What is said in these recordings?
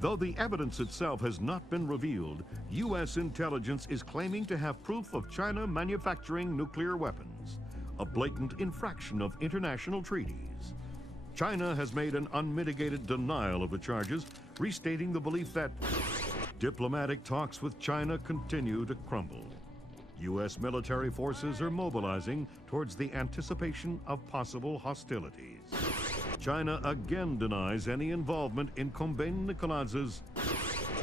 Though the evidence itself has not been revealed, U.S. intelligence is claiming to have proof of China manufacturing nuclear weapons, a blatant infraction of international treaties. China has made an unmitigated denial of the charges, restating the belief that diplomatic talks with China continue to crumble. U.S. military forces are mobilizing towards the anticipation of possible hostilities. China again denies any involvement in Kombain Nikoladz's,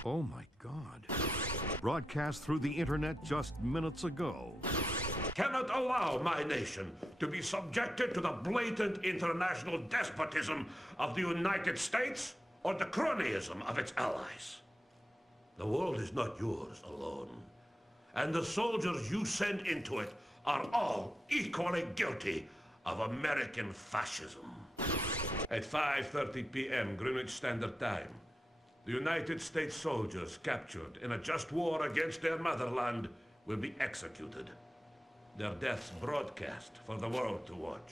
oh my God, broadcast through the internet just minutes ago. Cannot allow my nation to be subjected to the blatant international despotism of the United States or the cronyism of its allies. The world is not yours alone, and the soldiers you send into it are all equally guilty of American fascism. At 5:30 p.m. Greenwich Standard Time, the United States soldiers captured in a just war against their motherland will be executed. Their deaths broadcast for the world to watch.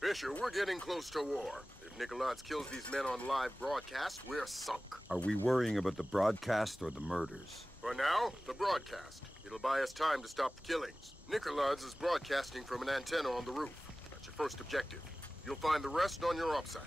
Fisher, we're getting close to war. If Nikoladze kills these men on live broadcast, we're sunk. Are we worrying about the broadcast or the murders? For now, the broadcast. It'll buy us time to stop the killings. Nikoladze is broadcasting from an antenna on the roof. That's your first objective. You'll find the rest on your OPSAT.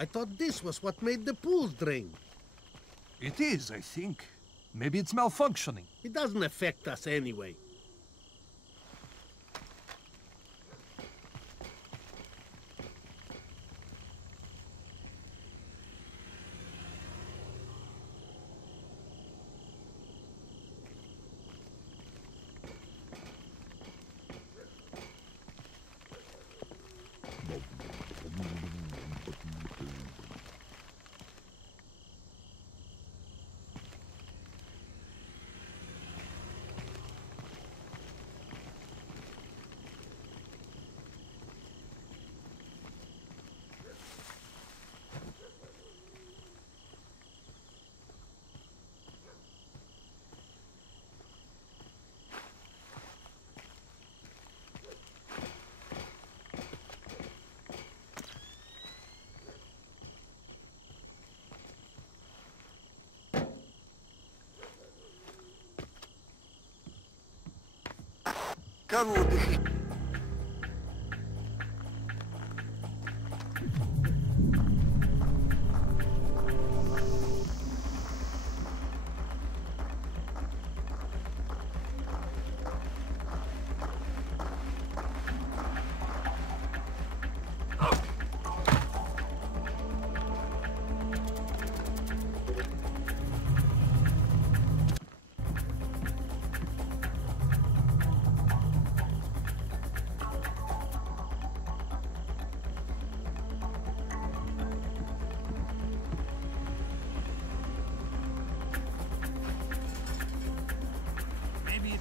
I thought this was what made the pools drain. It is, I think. Maybe it's malfunctioning. It doesn't affect us anyway. Garudi.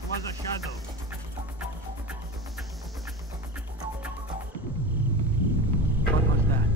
Was a shadow. What was that?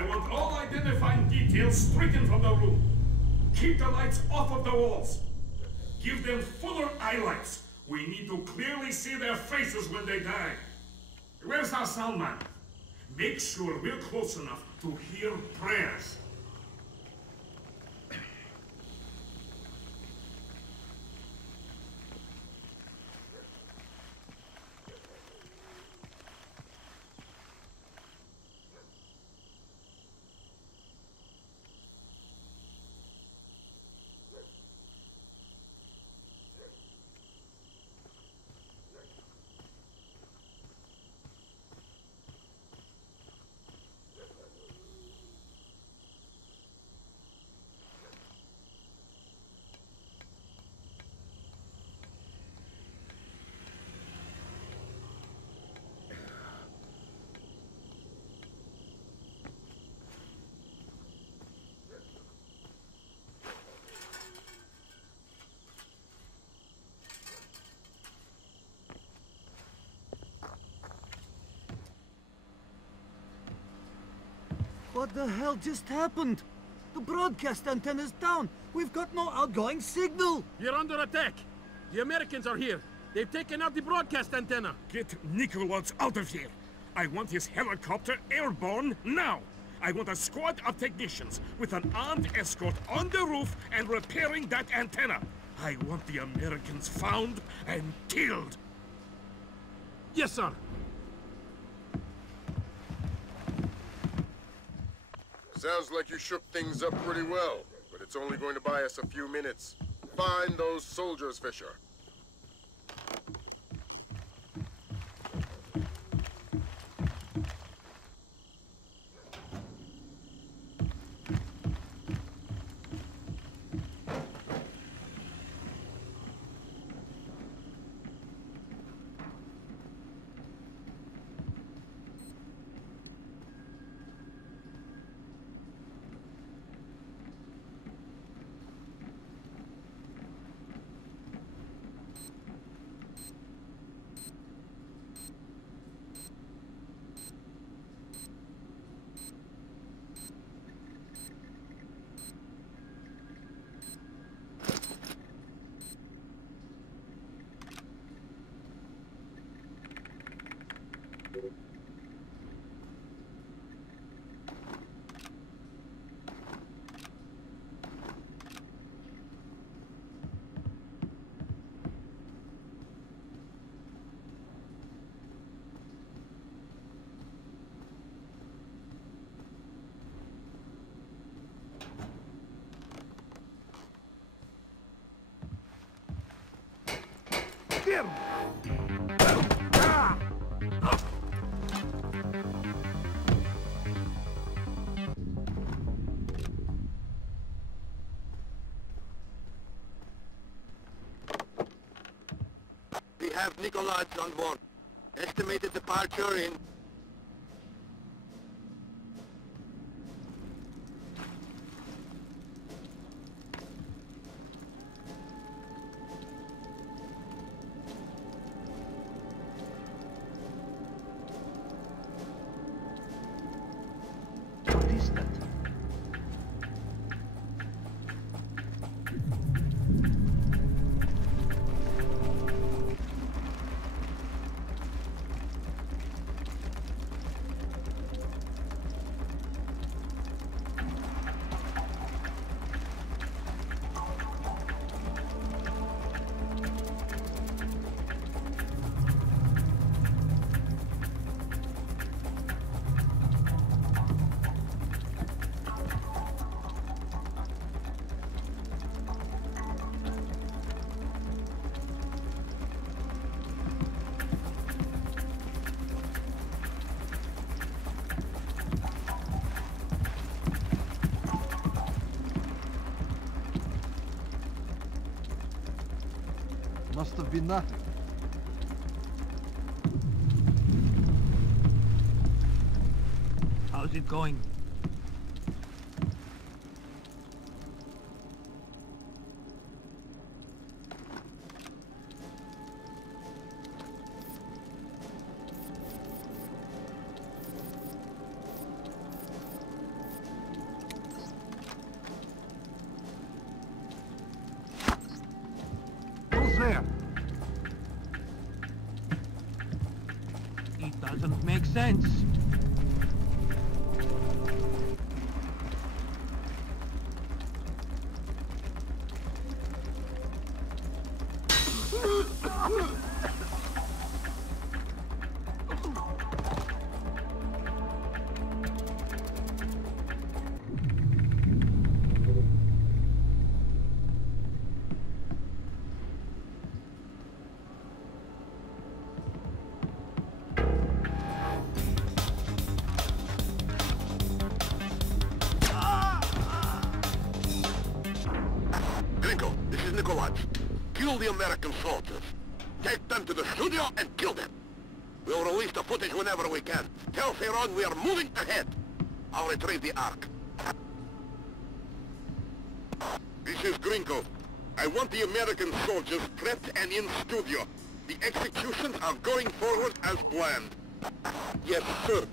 I want all identifying details stricken from the room. Keep the lights off of the walls. Give them fuller highlights. We need to clearly see their faces when they die. Where's our sound man? Make sure we're close enough to hear prayers. What the hell just happened? The broadcast antenna's down. We've got no outgoing signal. You're under attack. The Americans are here. They've taken out the broadcast antenna. Get Nicholas out of here. I want his helicopter airborne now. I want a squad of technicians with an armed escort on the roof and repairing that antenna. I want the Americans found and killed. Yes, sir. Sounds like you shook things up pretty well, but it's only going to buy us a few minutes. Find those soldiers, Fisher. We have Nikolai on board. Estimated departure in... What is that? Must have been nothing. How's it going? Makes sense. Gringo, this is Nikolaj. Kill the American soldiers. Take them to the studio and kill them. We'll release the footage whenever we can. Tell Theron we are moving ahead. I'll retrieve the Ark. This is Gringo. I want the American soldiers prepped and in studio. The executions are going forward as planned. Yes, sir.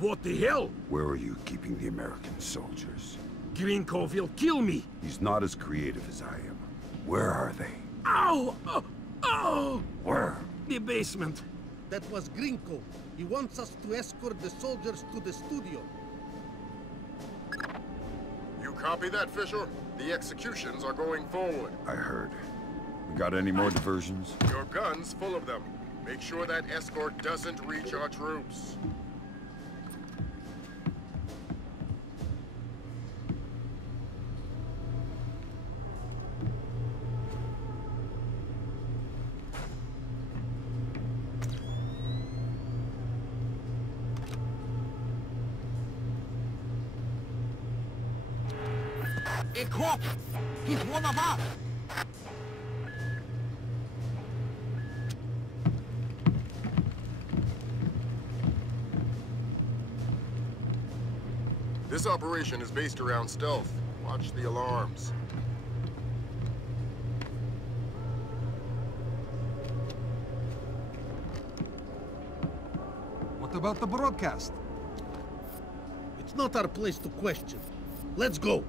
What the hell? Where are you keeping the American soldiers? Grinko will kill me. He's not as creative as I am. Where are they? Ow! Oh! Oh! Where? The basement. That was Grinko. He wants us to escort the soldiers to the studio. You copy that, Fisher? The executions are going forward. I heard. We got any more diversions? Your gun's full of them. Make sure that escort doesn't reach our troops. A corpse! He's one of us! This operation is based around stealth. Watch the alarms. What about the broadcast? It's not our place to question. Let's go.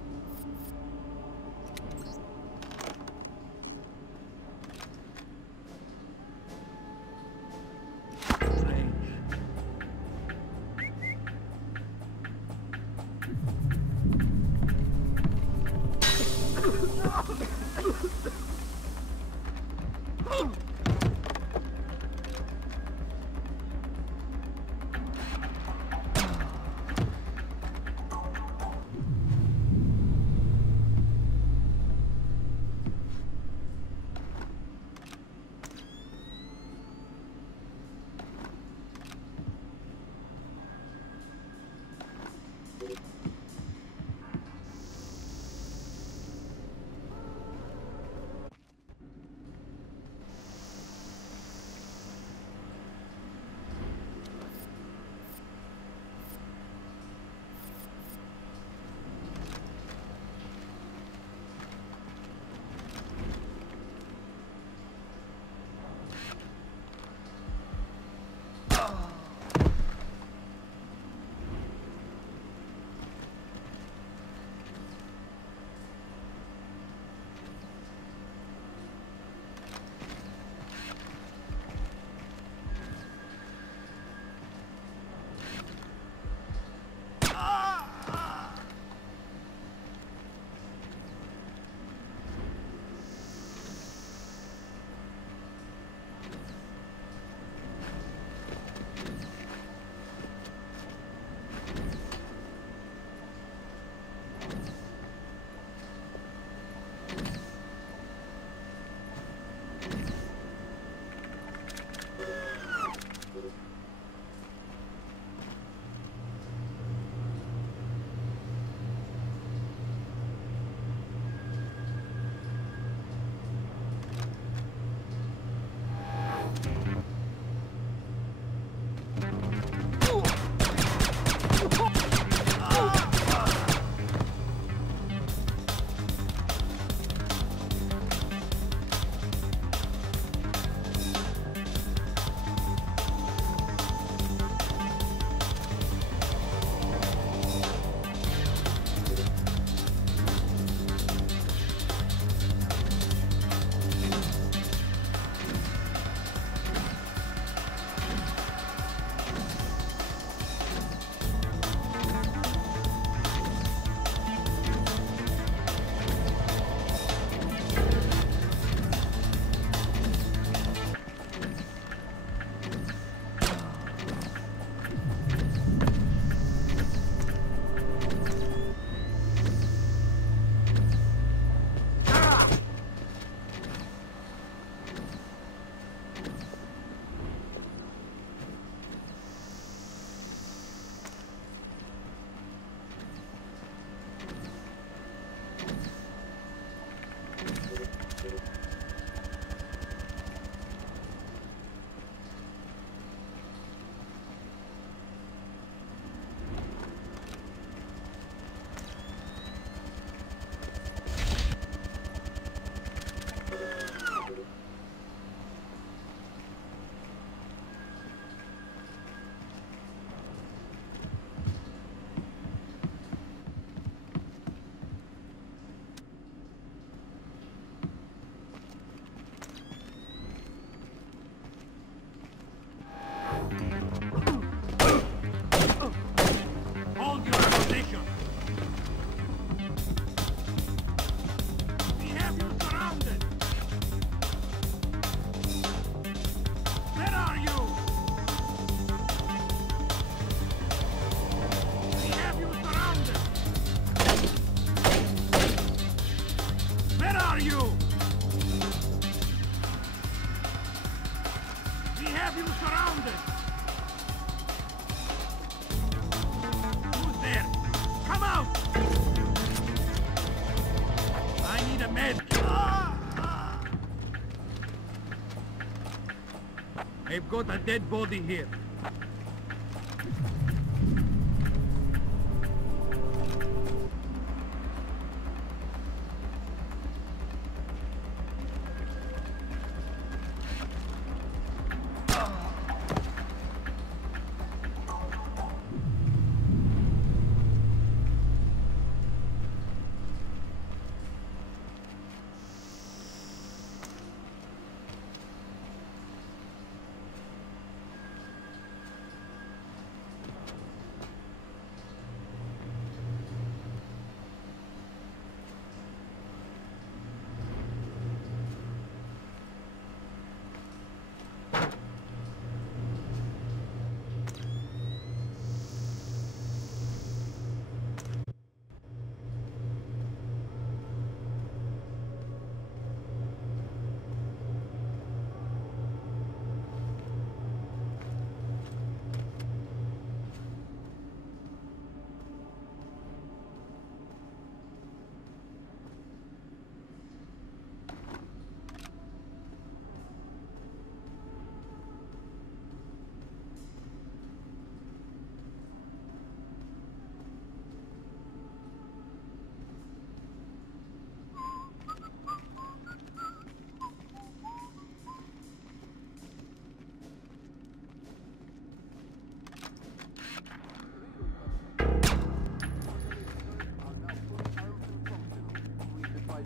We've got a dead body here.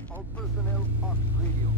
All personnel off radio.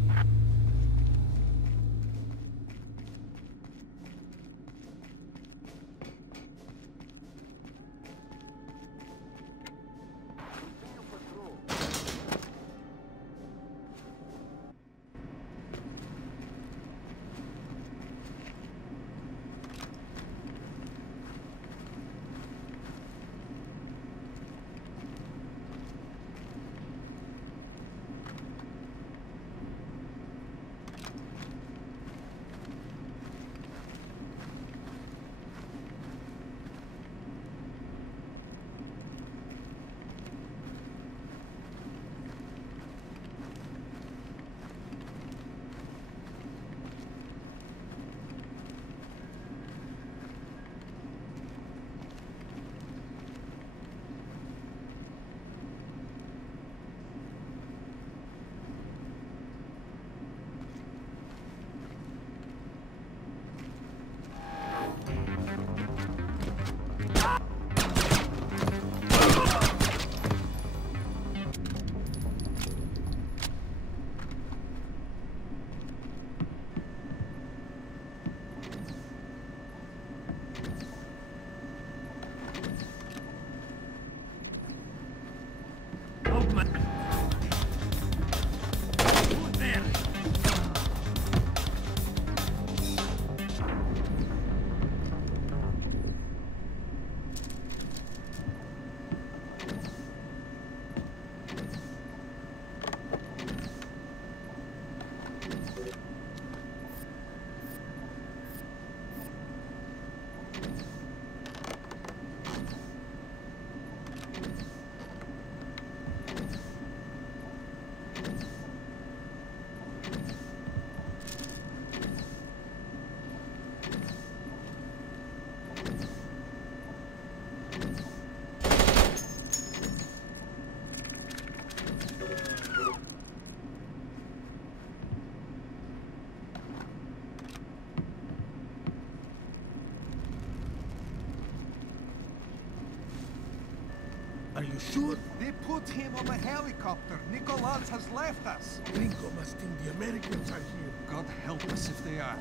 Are you sure? They put him on the helicopter. Nicolás has left us. Gringo must think the Americans are here. God help us if they are.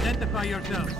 Identify yourself.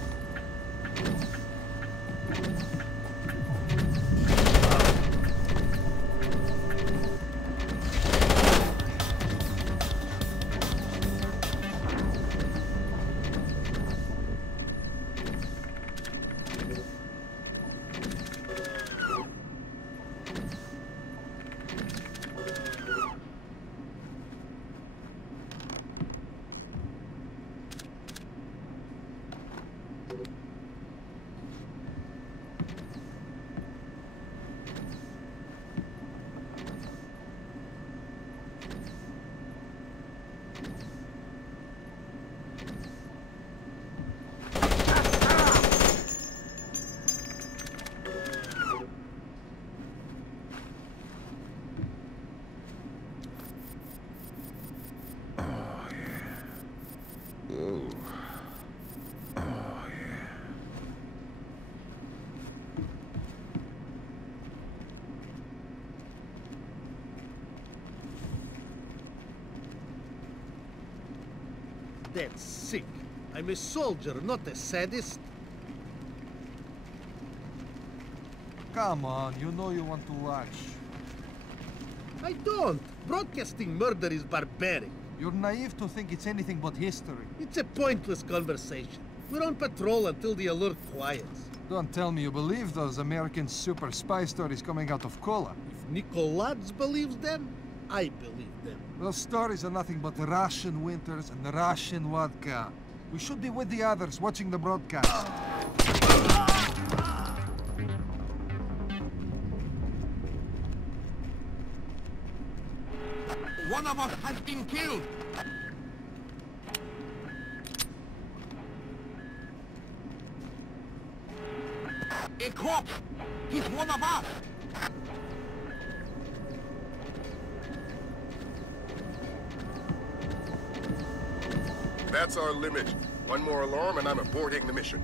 That's sick. I'm a soldier, not a sadist. Come on, you know you want to watch. I don't. Broadcasting murder is barbaric. You're naive to think it's anything but history. It's a pointless conversation. We're on patrol until the alert quiets. Don't tell me you believe those American super spy stories coming out of Kola. If Nikolaj believes them, I believe them. Those stories are nothing but Russian winters and Russian vodka. We should be with the others watching the broadcast. One of us has been killed. A corpse. He's one of us. That's our limit. One more alarm and I'm aborting the mission.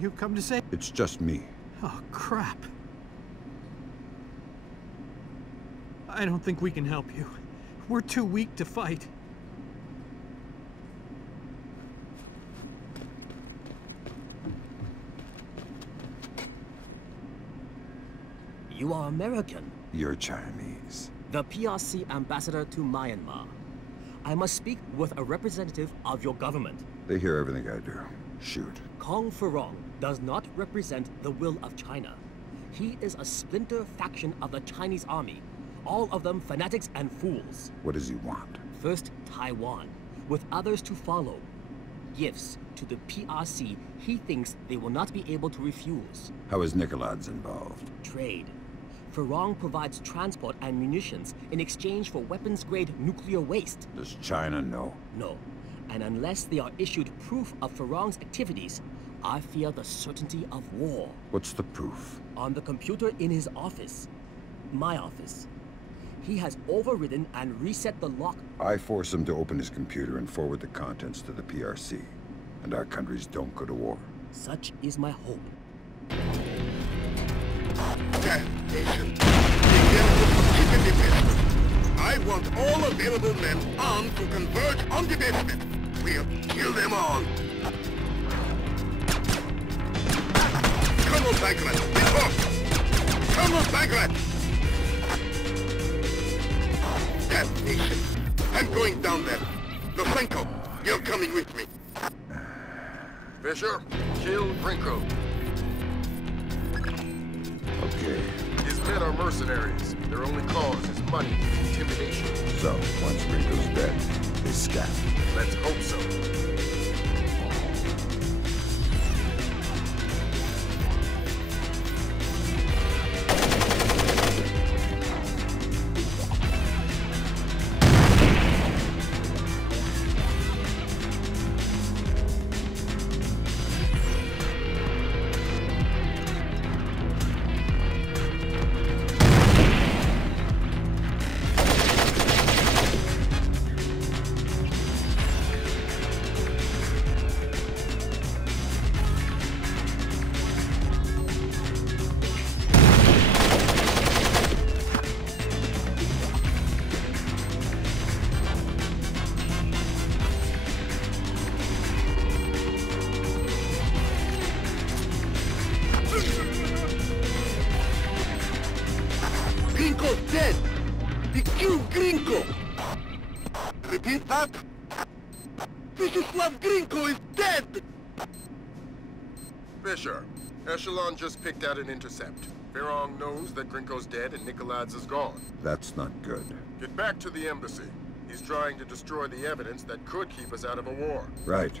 You come to say? It's just me. Oh, crap. I don't think we can help you. We're too weak to fight. You are American. You're Chinese. The PRC ambassador to Myanmar. I must speak with a representative of your government. They hear everything I do. Shoot. Kong Furong does not represent the will of China. He is a splinter faction of the Chinese army. All of them fanatics and fools. What does he want? First, Taiwan, with others to follow. Gifts to the PRC he thinks they will not be able to refuse. How is Nikolaj involved? Trade. Furong provides transport and munitions in exchange for weapons-grade nuclear waste. Does China know? No. And unless they are issued proof of Furong's activities, I fear the certainty of war. What's the proof? On the computer in his office. My office. He has overridden and reset the lock. I force him to open his computer and forward the contents to the PRC. And our countries don't go to war. Such is my hope. Nation. Begin to complete the business. I want all available men armed to converge on the basement. We'll kill them all. Colonel Bagrat, report! Colonel Bagrat! Damnation! I'm going down there. Nosenko, you're coming with me. Fisher, kill Grinko. Okay. His men are mercenaries. Their only cause is money and intimidation. So, once Rinko's dead, they scatter. Let's hope so. He's that? Vyshyaslav Grinko is dead! Fisher, Echelon just picked out an intercept. Virong knows that Grinko's dead and Nikolads is gone. That's not good. Get back to the embassy. He's trying to destroy the evidence that could keep us out of a war. Right.